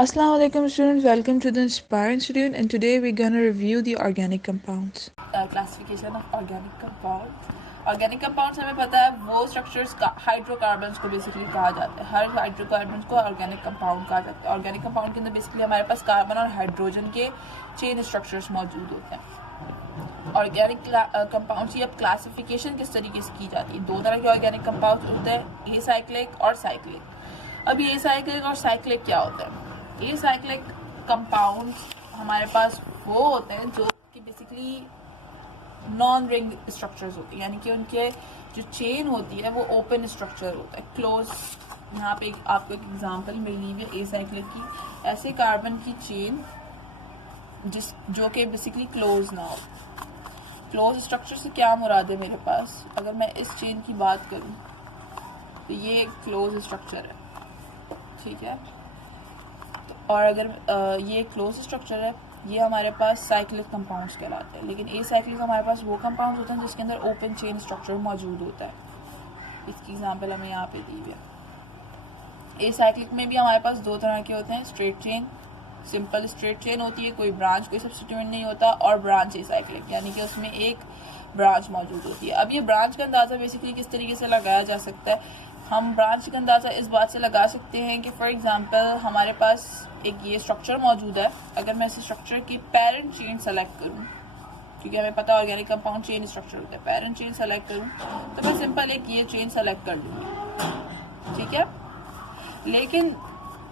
Assalamu alaikum students, welcome to the Inspire Institute, and today we're going to review the organic compounds. Classification of organic compound. Organic compounds हमें पता है वो structures hydrocarbons को basically कहा जाता है। हर hydrocarbons को ऑर्गेनिक कंपाउंड कहा जाता है। ऑर्गेनिक कंपाउंड के अंदर बेसिकली हमारे पास कार्बन और हाइड्रोजन के चेन स्ट्रक्चर्स मौजूद होते हैं। ऑर्गेनिक कंपाउंड्स की अब क्लासिफिकेशन किस तरीके से की जाती है? दो तरह के ऑर्गेनिक कंपाउंड होते हैं, एसाइक्लिक और साइक्लिक। अब ये एसाइक्लिक और साइक्लिक क्या होता है? एसाइक्लिक कंपाउंड हमारे पास वो होते हैं जो कि बेसिकली नॉन रिंग स्ट्रक्चर्स होती है, यानी कि उनके जो चेन होती है वो ओपन स्ट्रक्चर होता है, क्लोज। यहाँ पे आपको एक एग्जांपल मिली हुई है एसाइक्लिक की, ऐसे कार्बन की चेन जो कि बेसिकली क्लोज ना हो। क्लोज स्ट्रक्चर से क्या मुराद है मेरे पास? अगर मैं इस चेन की बात करूं तो ये क्लोज स्ट्रक्चर है, ठीक है। और अगर ये क्लोज स्ट्रक्चर है, ये हमारे पास साइक्लिक कंपाउंड्स कहलाते हैं। लेकिन एसाइक्लिक हमारे पास वो कंपाउंड्स होते हैं जिसके अंदर ओपन चेन स्ट्रक्चर मौजूद होता है। इसकी एग्जांपल हमें यहाँ पे दी हुई है। एसाइक्लिक में भी हमारे पास दो तरह के होते हैं, straight chain, simple straight chain होती है, कोई ब्रांच, कोई सब्स्टिट्यूएंट नहीं होता, और ब्रांच एसाइक्लिक, यानी कि उसमें एक ब्रांच मौजूद होती है। अब ये ब्रांच का अंदाजा बेसिकली किस तरीके से लगाया जा सकता है? हम ब्रांच का अंदाजा इस बात से लगा सकते हैं कि फॉर एग्जांपल हमारे पास एक ये स्ट्रक्चर मौजूद है। अगर मैं इस स्ट्रक्चर की पेरेंट चेन सेलेक्ट करूं, क्योंकि हमें पता है ऑर्गेनिक कंपाउंड चेन स्ट्रक्चर होता है, पेरेंट चेन सेलेक्ट करूं तो मैं सिंपल एक ये चेन सेलेक्ट कर लूंगी, ठीक है। लेकिन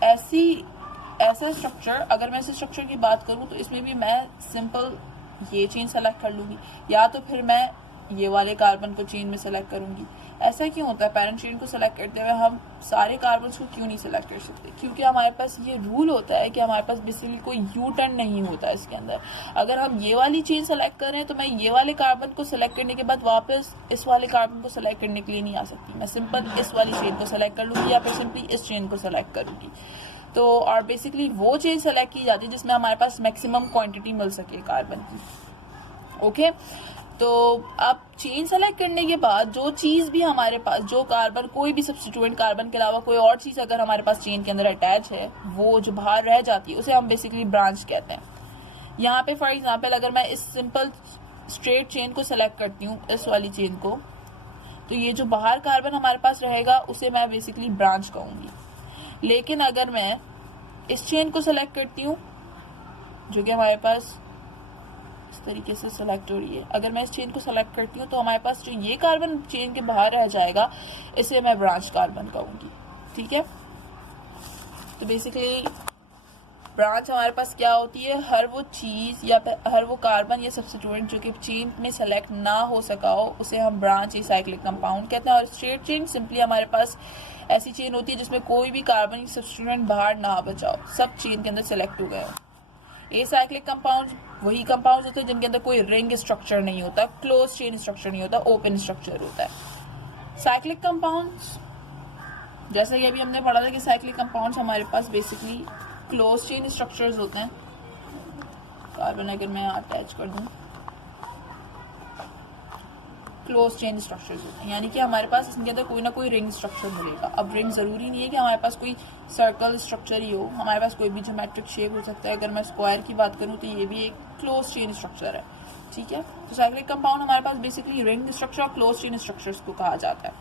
ऐसा स्ट्रक्चर, अगर मैं इस स्ट्रक्चर की बात करूं तो इसमें भी मैं सिंपल ये चेन सेलेक्ट कर लूंगी, या तो फिर मैं ये वाले कार्बन को चेन में सेलेक्ट करूंगी। ऐसा क्यों होता है? पेरेंट चेन को सेलेक्ट करते हुए हम सारे कार्बन को क्यों नहीं सेलेक्ट कर सकते? क्योंकि हमारे पास ये रूल होता है कि हमारे पास बेसिकली कोई यू टर्न नहीं होता इसके अंदर। अगर हम ये वाली चेन सेलेक्ट कर रहे हैं तो मैं ये वाले कार्बन को सेलेक्ट करने के बाद वापस इस वाले कार्बन को सेलेक्ट करने के लिए नहीं आ सकती। मैं सिंपल इस वाली चेन को सेलेक्ट कर लूंगी या फिर सिंपली इस चेन को सेलेक्ट करूंगी। तो और बेसिकली वो चेन सेलेक्ट की जाती है जिसमें हमारे पास मैक्सिमम क्वांटिटी मिल सके कार्बन की, ओके। तो अब चेन सेलेक्ट करने के बाद जो चीज भी हमारे पास, जो कार्बन, कोई भी सब्स्टिट्यूएंट कार्बन के अलावा कोई और चीज अगर हमारे पास चेन के अंदर अटैच है, वो जो बाहर रह जाती है उसे हम बेसिकली ब्रांच कहते हैं। यहाँ पे फॉर एग्जांपल अगर मैं इस सिंपल स्ट्रेट चेन को सेलेक्ट करती हूँ, इस वाली चेन को, तो ये जो बाहर कार्बन हमारे पास रहेगा उसे मैं बेसिकली ब्रांच कहूंगी। लेकिन अगर मैं इस चेन को सेलेक्ट करती हूँ जो कि हमारे पास इस तरीके से सेलेक्ट हो रही है, अगर मैं इस चेन को सेलेक्ट करती हूँ तो हमारे पास जो ये कार्बन चेन के बाहर रह जाएगा इसे मैं ब्रांच कार्बन कहूंगी, ठीक है। तो बेसिकली ब्रांच हमारे पास क्या होती है? हर वो चीज या हर वो कार्बन या सब्स्टिट्यूएंट जो कि चेन में सेलेक्ट ना हो सका हो उसे हम ब्रांच एसाइक्लिक कंपाउंड कहते हैं। और स्ट्रेट चेन सिंपली हमारे पास ऐसी चेन होती है जिसमें कोई भी कार्बन या सब्स्टिट्यूएंट बाहर ना बचा हो, सब चेन के अंदर सेलेक्ट हो गए हो। एसाइक्लिक कंपाउंड वही कंपाउंड होते हैं जिनके अंदर कोई रिंग स्ट्रक्चर नहीं होता, क्लोज चेन स्ट्रक्चर नहीं होता, ओपन स्ट्रक्चर होता है। साइक्लिक कंपाउंड्स, जैसे कि अभी हमने पढ़ा था कि साइक्लिक कंपाउंड्स हमारे पास बेसिकली क्लोज चेन स्ट्रक्चर्स होते हैं। कार्बन अगर मैं अटैच कर दूं, क्लोज चेन स्ट्रक्चर्स होते हैं, यानी कि हमारे पास इसके अंदर कोई ना कोई रिंग स्ट्रक्चर मिलेगा। अब रिंग जरूरी नहीं है कि हमारे पास कोई सर्कल स्ट्रक्चर ही हो, हमारे पास कोई भी ज्योमेट्रिक शेप हो सकता है। अगर मैं स्क्वायर की बात करूं तो ये भी एक क्लोज चेन स्ट्रक्चर है, ठीक है। तो साइक्लिक कंपाउंड हमारे पास बेसिकली रिंग स्ट्रक्चर और क्लोज चेन स्ट्रक्चर्स को कहा जाता है।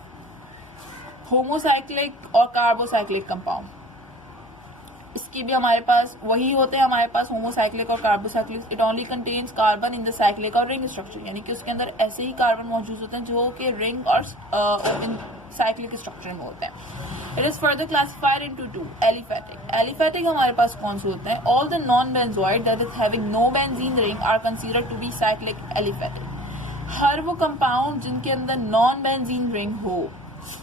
होमोसाइक्लिक और कार्बोसाइक्लिक कंपाउंड, इसकी भी हमारे पास वही होते हैं। हमारे पास होमोसाइक्लिक और carbocyclic, it only contains carbon in the cyclic और रिंग स्ट्रक्चर, यानी कि उसके अंदर ऐसे ही कार्बन मौजूद होते हैं जो कि रिंग और साइक्लिक स्ट्रक्चर में होते हैं। It is further classified into two, aliphatic. Aliphatic हमारे पास कौन से होते हैं? All the non benzenoid that is having no benzene ring are considered to be cyclic aliphatic. हर वो कंपाउंड जिनके अंदर नॉन बेंजीन रिंग हो।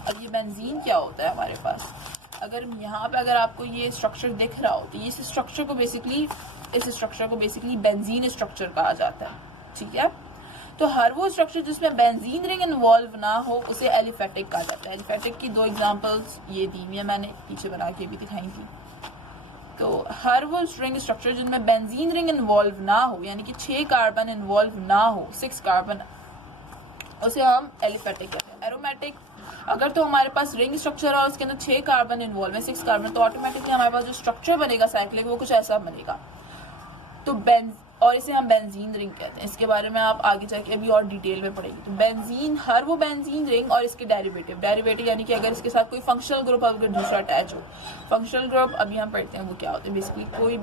अब ये बेंजीन क्या होता है हमारे पास? अगर यहाँ पे अगर आपको ये स्ट्रक्चर दिख रहा हो तो इस स्ट्रक्चर को बेसिकली बेंजीन स्ट्रक्चर कहा जाता है, ठीक है। तो हर वो स्ट्रक्चर जिसमें बेंजीन रिंग इन्वॉल्व ना हो उसे एलिफेटिक कहा जाता है। एलिफेटिक की दो एग्जांपल्स ये दी हुई है, मैंने पीछे बना के भी दिखाई थी। तो हर वो रिंग स्ट्रक्चर जिनमें बेंजीन रिंग इन्वॉल्व ना हो, यानी कि 6 कार्बन इन्वॉल्व ना हो, 6 कार्बन, उसे हम एलिफेटिक कहते हैं। एरोमेटिक अगर तो हमारे पास रिंग स्ट्रक्चर है और उसके अंदर 6 कार्बन इन्वॉल्व है, 6 कार्बन, तो ऑटोमेटिकली हमारे पास जो स्ट्रक्चर बनेगा साइक्लिक वो कुछ ऐसा बनेगा। तो और इसे हम बेंजीन रिंग कहते हैं। इसके बारे में आप आगे जाके अभी और डिटेल में पढ़ेंगे। तो बेंजीन, हर वो बेंजीन रिंग और इसके डेरिवेटिव यानी कि अगर इसके साथ कोई फंक्शनल ग्रुप अगर दूसरा अटैच हो, फंक्शनल ग्रुप अभी हम पढ़ते हैं वो क्या होते हैं। बेसिकली कोई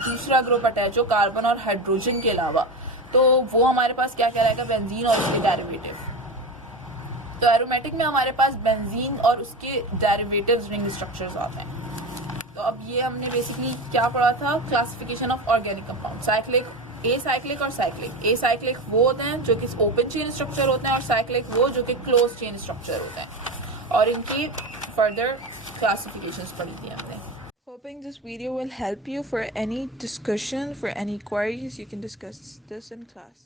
दूसरा ग्रुप अटैच हो कार्बन और हाइड्रोजन के अलावा, तो वो हमारे पास क्या कहलाएगा, बेंजीन और उसके डेरिवेटिव। तो एरोमेटिक में हमारे पास बेंजीन और उसके डेरिवेटिव्स रिंग स्ट्रक्चर्स आते हैं। तो अब ये हमने बेसिकली क्या पढ़ा था, classification of organic compound, cyclic, a cyclic और साइक्लिक। ए साइक्लिक वो होते हैं जो कि ओपन चेन स्ट्रक्चर होते हैं और साइक्लिक वो जो कि क्लोज चेन स्ट्रक्चर होते हैं, और इनकी फर्दर क्लासिफिकेशंस पढ़ी थी हमने। Hoping this video will help you for any discussion, for any queries, you can discuss this in class.